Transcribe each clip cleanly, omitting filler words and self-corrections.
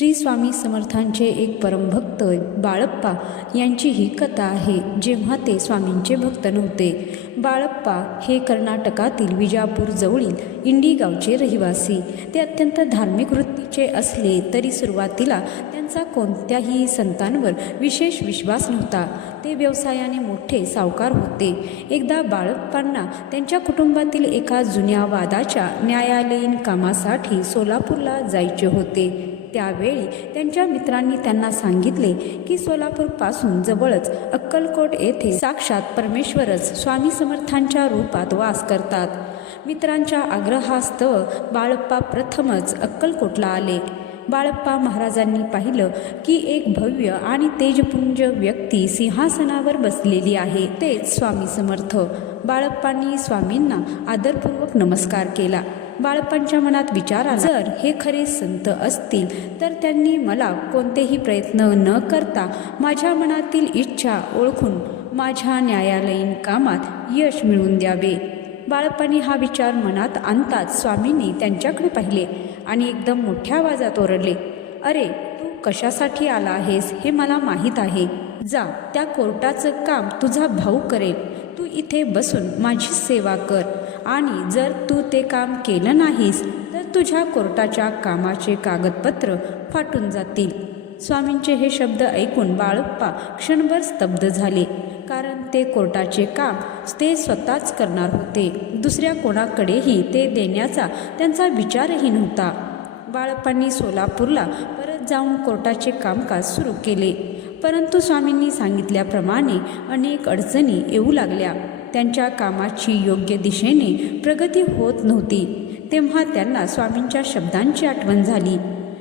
श्री स्वामी समर्थांचे एक परमभक्त बाळप्पा यांची ही कथा आहे. जेव्हा ते स्वामींचे भक्त नव्हते. बाळप्पा हे कर्नाटकातील विजापूर जवळील इंडी गावचे रहिवासी. ते अत्यंत धार्मिक वृत्तीचे असले तरी सुरुवातीला त्यांचा कोणत्याही संतांवर विशेष विश्वास नव्हता. ते व्यवसायाने मोठे सावकार होते. एकदा बाळप्पांना त्यांच्या कुटुंबातील एका जुन्या वादाच्या न्यायालयीन कामासाठी सोलापूरला जायचे होते. त्यावेळी त्यांच्या मित्रांनी त्यांना सांगितले की सोलापूरपासून जवळच अक्कलकोट येथे साक्षात परमेश्वरच स्वामी समर्थांच्या रूपात वास करतात. मित्रांच्या आग्रहास्तव बाळप्पा प्रथमच अक्कलकोटला आले. बाळप्पा महाराजांनी पाहिलं की एक भव्य आणि तेजपुंज व्यक्ती सिंहासनावर बसलेली आहे. तेच स्वामी समर्थ. बाळप्पांनी स्वामींना आदरपूर्वक नमस्कार केला. बाळप्पांच्या मनात विचार आला, जर हे खरे संत असतील तर त्यांनी मला कोणतेही प्रयत्न न करता माझ्या मनातील इच्छा ओळखून माझ्या न्यायालयीन कामात यश मिळवून द्यावे. बाळप्पांनी हा विचार मनात आणताच स्वामींनी त्यांच्याकडे पाहिले आणि एकदम मोठ्या आवाजात ओरडले, अरे, तू कशासाठी आला आहेस हे मला माहीत आहे. जा, त्या कोर्टाचं काम तुझा भाऊ करेल. तू इथे बसून माझी सेवा कर आणि जर तू ते काम केलं नाहीस तर तुझ्या कोर्टाच्या कामाचे कागदपत्र फाटून जातील. स्वामींचे हे शब्द ऐकून बाळप्पा क्षणभर स्तब्ध झाले. कारण ते कोर्टाचे काम ते स्वतःच करणार होते. दुसऱ्या कोणाकडेही ते देण्याचा त्यांचा विचारही नव्हता. बाळप्पांनी सोलापूरला परत जाऊन कोर्टाचे कामकाज सुरू केले. परंतु स्वामींनी सांगितल्याप्रमाणे अनेक अडचणी येऊ लागल्या. त्यांच्या कामाची योग्य दिशेने प्रगती होत नव्हती. तेव्हा त्यांना स्वामींच्या शब्दांची आठवण झाली.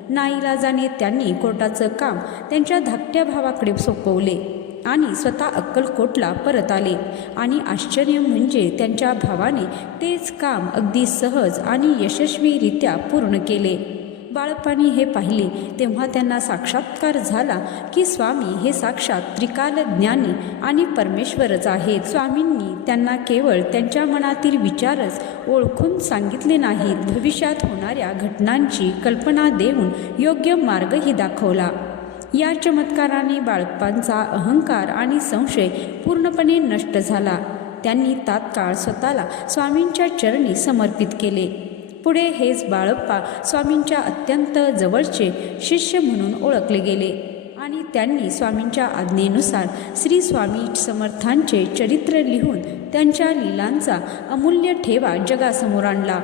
नाईलाजाने त्यांनी कोर्टाचं काम त्यांच्या धाकट्या भावाकडे सोपवले आणि स्वतः अक्कलकोटला परत आले. आणि आश्चर्य म्हणजे त्यांच्या भावाने तेच काम अगदी सहज आणि यशस्वीरित्या पूर्ण केले. बाळप्पांनी हे पाहिले तेव्हा त्यांना साक्षात्कार झाला की स्वामी हे साक्षात त्रिकालज्ञानी आणि परमेश्वरच आहेत. स्वामींनी त्यांना केवळ त्यांच्या मनातील विचारच ओळखून सांगितले नाहीत, भविष्यात होणाऱ्या घटनांची कल्पना देऊन योग्य मार्गही दाखवला. या चमत्काराने बाळप्पांचा अहंकार आणि संशय पूर्णपणे नष्ट झाला. त्यांनी तात्काळ स्वतःला स्वामींच्या चरणी समर्पित केले. पुढे हेच बाळप्पा स्वामींच्या अत्यंत जवळचे शिष्य म्हणून ओळखले गेले आणि त्यांनी स्वामींच्या आज्ञेनुसार श्री स्वामी समर्थांचे चरित्र लिहून त्यांच्या लीलांचा अमूल्य ठेवा जगासमोर आणला.